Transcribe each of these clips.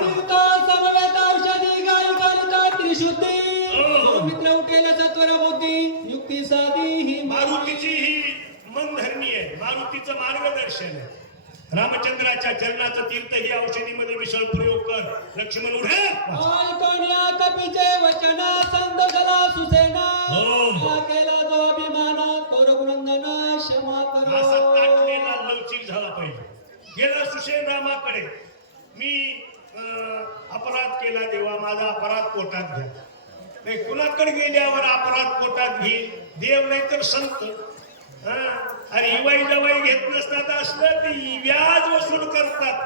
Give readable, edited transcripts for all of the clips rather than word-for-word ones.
तीर्थ समवेत औषधी गायी गालिका त्रिशुद्धी मित्र उठेल सत्वर बुद्धी युक्ती साधी ही मारुतीची ही मनधरणी आहे, मारुतीचं मार्गदर्शन आहे. रामचंद्राच्या चरणाचं तीर्थ ही औषधीमध्ये मिसळ प्रयोग कर. लक्ष्मण उठे ऐकण्या कपीचे वचन संत झाला सुसेना केला जो अभिमाना तो रघुनंदन क्षमा असा करो. ताटलेला लवचिक झाला पाहिजे. गेला सुषेण रामाकडे, मी अपराध केला देवा, माझा अपराध पोटात घ्या. नाही, कुणाकडे गेल्यावर अपराध पोटात घेईल? देव नाही तर संत. अरे इवाई जवाई घेत नसतात असलं ते व्याज वसूल करतात.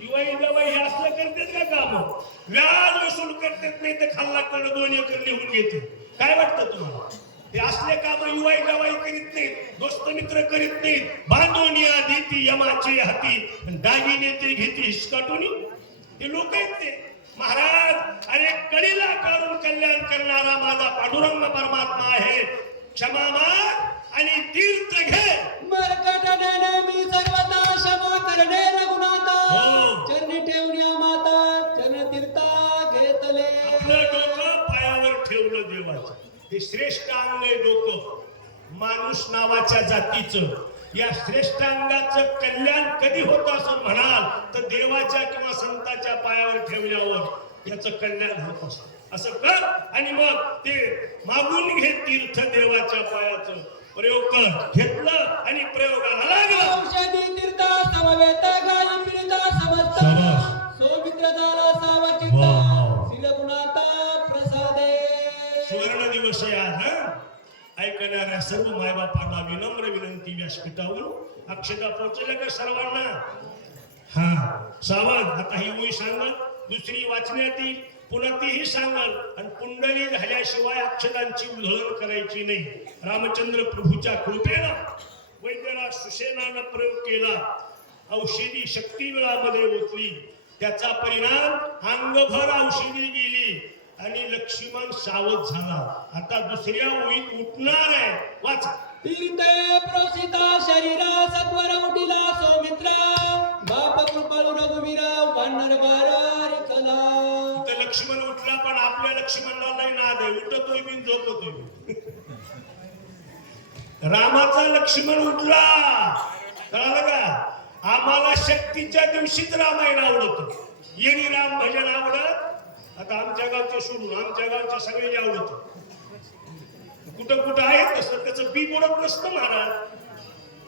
इवाई जवाई हे असलं करतात का काम? व्याज वसूल करतात, नाही तर खाल्लाकडं 2 एकर लिहून घेते. काय वाटतं तुम्हाला? ते असले काम युवाई जवाई करीत नाहीत, दोस्त मित्र करीत नाहीत. बांधोनिया देती यमाचे हाती, दागिने ते घेते हिसकाटून. ते लोक आहेत ते. महाराज, अरे कळीला काढून कल्याण करणारा माझा पांडुरंग परमात्मा आहे. क्षमा माग आणि तीर्थ घे. मरकटने मी सर्वदा क्षमा करणे रघुनाथा. चरणी ठेवण्या माता चरण तीर्था घेतले. आपलं डोकं पायावर ठेवलं देवाचं. हे श्रेष्ठ अंग आहे डोकं, माणूस नावाच्या जातीचं. या श्रेष्ठांगाचं कल्याण कधी होतं असं म्हणाल तर देवाच्या किंवा संताच्या पायावर ठेवल्यावर याचं कल्याण होत असतं. असं कर आणि मग ते मागून घे तीर्थ देवाच्या पायाचं. प्रयोग कर. घेतलं आणि प्रयोगाला लागला. औषधी तीर्थ समवेत गायी पीडिता समस्त सौमित्र झाला सावचित्त श्रीरघुनाथा प्रसादे. सुवर्ण दिवस आहे आज. ऐकणाऱ्या सर्व मायबापांना विनम्र विनंती, व्यासपीठावरून अक्षता पोहोचल्या का सर्वांना? सावध. आता ही मी सांगल, दुसरी वाचण्यात येईल, पुन्हा तीही सांगल. आणि कुंडली झाल्याशिवाय अक्षतांची उधळण करायची नाही. रामचंद्र प्रभूच्या कृपेला वैद्यराज सुसेनानं प्रयोग केला. औषधी शक्ती वेळामध्ये ओतली. त्याचा परिणाम अंगभर औषधी गेली आणि लक्ष्मण सावध झाला. आता दुसऱ्या ओळीत उठणार आहे. वाचा. तीर्थे प्रोसिता शरीरा सत्वर उठिला सौमित्रा बाप कृपाळू रघुवीरा वानर बारा रिकला. तर लक्ष्मण उठला, पण आपल्या लक्ष्मणाला नाही नाद आहे. उठतोय बिन झोपतोय. रामाचा लक्ष्मण उठला. कळालं का? आम्हाला शक्तीच्या दिवशीच रामायण आवडत. येणी राम भजन आवडत. आता आमच्या गावचे सोडून आमच्या गावचे सगळे आवडत. कुठं कुठं आहे तसं त्याचं बी बोलत नसतं महाराज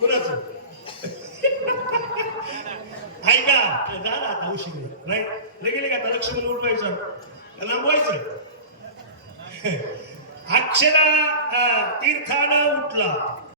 कुणाचं. ऐका, झाला आता उशीर नाही गेले का? आता लक्ष्मण उठवायचं, लांबवायचं. अक्षरा तीर्थानं उठला.